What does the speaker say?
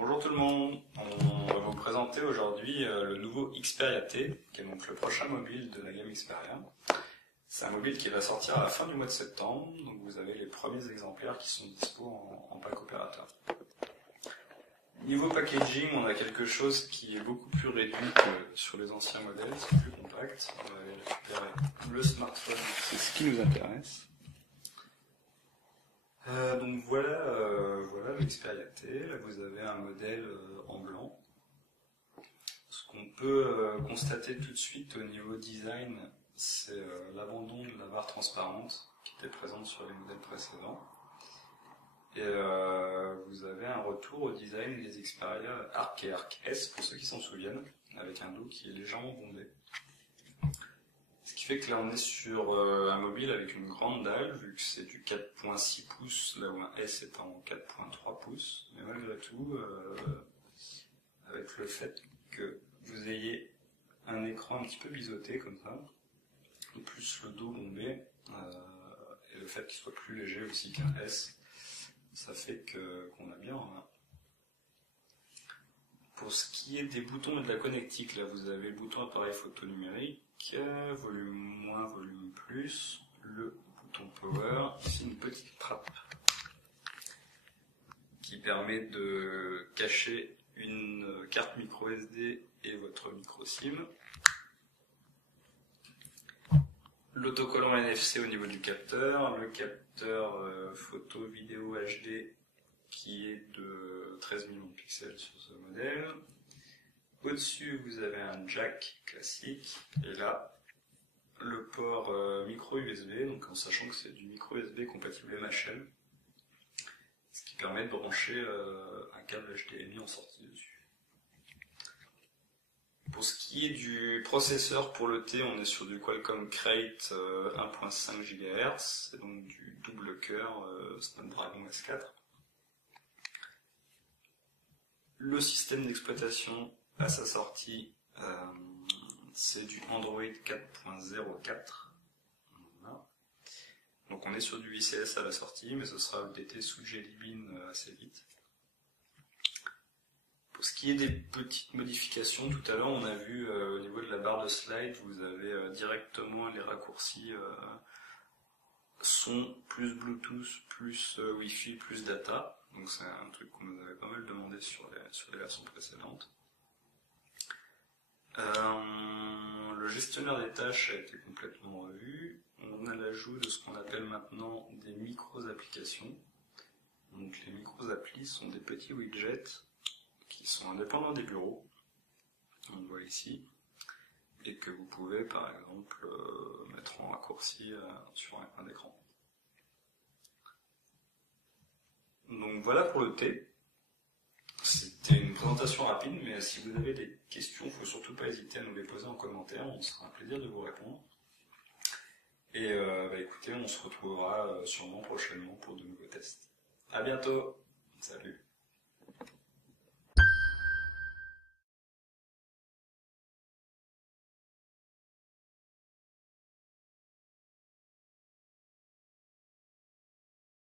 Bonjour tout le monde, on va vous présenter aujourd'hui le nouveau Xperia T, qui est donc le prochain mobile de la gamme Xperia. C'est un mobile qui va sortir à la fin du mois de septembre, donc vous avez les premiers exemplaires qui sont dispo en pack opérateur. Niveau packaging, on a quelque chose qui est beaucoup plus réduit que sur les anciens modèles, c'est plus compact. On va aller récupérer le smartphone, c'est ce qui nous intéresse. Donc voilà le Xperia T. Là vous avez un modèle en blanc. Ce qu'on peut constater tout de suite au niveau design, c'est l'abandon de la barre transparente qui était présente sur les modèles précédents. Et vous avez un retour au design des Xperia Arc et Arc S, pour ceux qui s'en souviennent, avec un dos qui est légèrement bombé. Ce qui fait que là on est sur un mobile avec une grande dalle, vu que c'est du 4.6 pouces, là où un S est en 4.3 pouces. Mais malgré tout, avec le fait que vous ayez un écran un petit peu biseauté comme ça, et plus le dos bombé, et le fait qu'il soit plus léger aussi qu'un S, ça fait qu'on a bien en main. Pour ce qui est des boutons et de la connectique, là vous avez le bouton appareil photo numérique, volume moins, volume plus, le bouton power, ici une petite trappe qui permet de cacher une carte micro SD et votre micro SIM. L'autocollant NFC au niveau du capteur, le capteur photo vidéo HD qui est de 13 millions de pixels sur ce modèle. Au-dessus, vous avez un jack classique, et là, le port micro USB, donc en sachant que c'est du micro USB compatible MHL, ce qui permet de brancher un câble HDMI en sortie dessus. Pour ce qui est du processeur pour le T, on est sur du Qualcomm Crate 1.5 GHz, c'est donc du double cœur Snapdragon S4. Le système d'exploitation à sa sortie, c'est du Android 4.04. Voilà. Donc on est sur du ICS à la sortie, mais ce sera updaté sous Jelly Bean assez vite. Pour ce qui est des petites modifications, tout à l'heure on a vu au niveau de la barre de slide, vous avez directement les raccourcis son plus Bluetooth, plus Wi-Fi, plus data. Donc c'est un truc qu'on nous avait pas mal demandé sur les versions précédentes. Le gestionnaire des tâches a été complètement revu. On a l'ajout de ce qu'on appelle maintenant des micros-applications. Donc les micros-applis sont des petits widgets qui sont indépendants des bureaux, on le voit ici, et que vous pouvez par exemple mettre en raccourci sur un écran. Donc voilà pour le T. C'était une présentation rapide, mais si vous avez des questions, il ne faut surtout pas hésiter à nous les poser en commentaire, on sera un plaisir de vous répondre. Et écoutez, on se retrouvera sûrement prochainement pour de nouveaux tests. À bientôt, salut.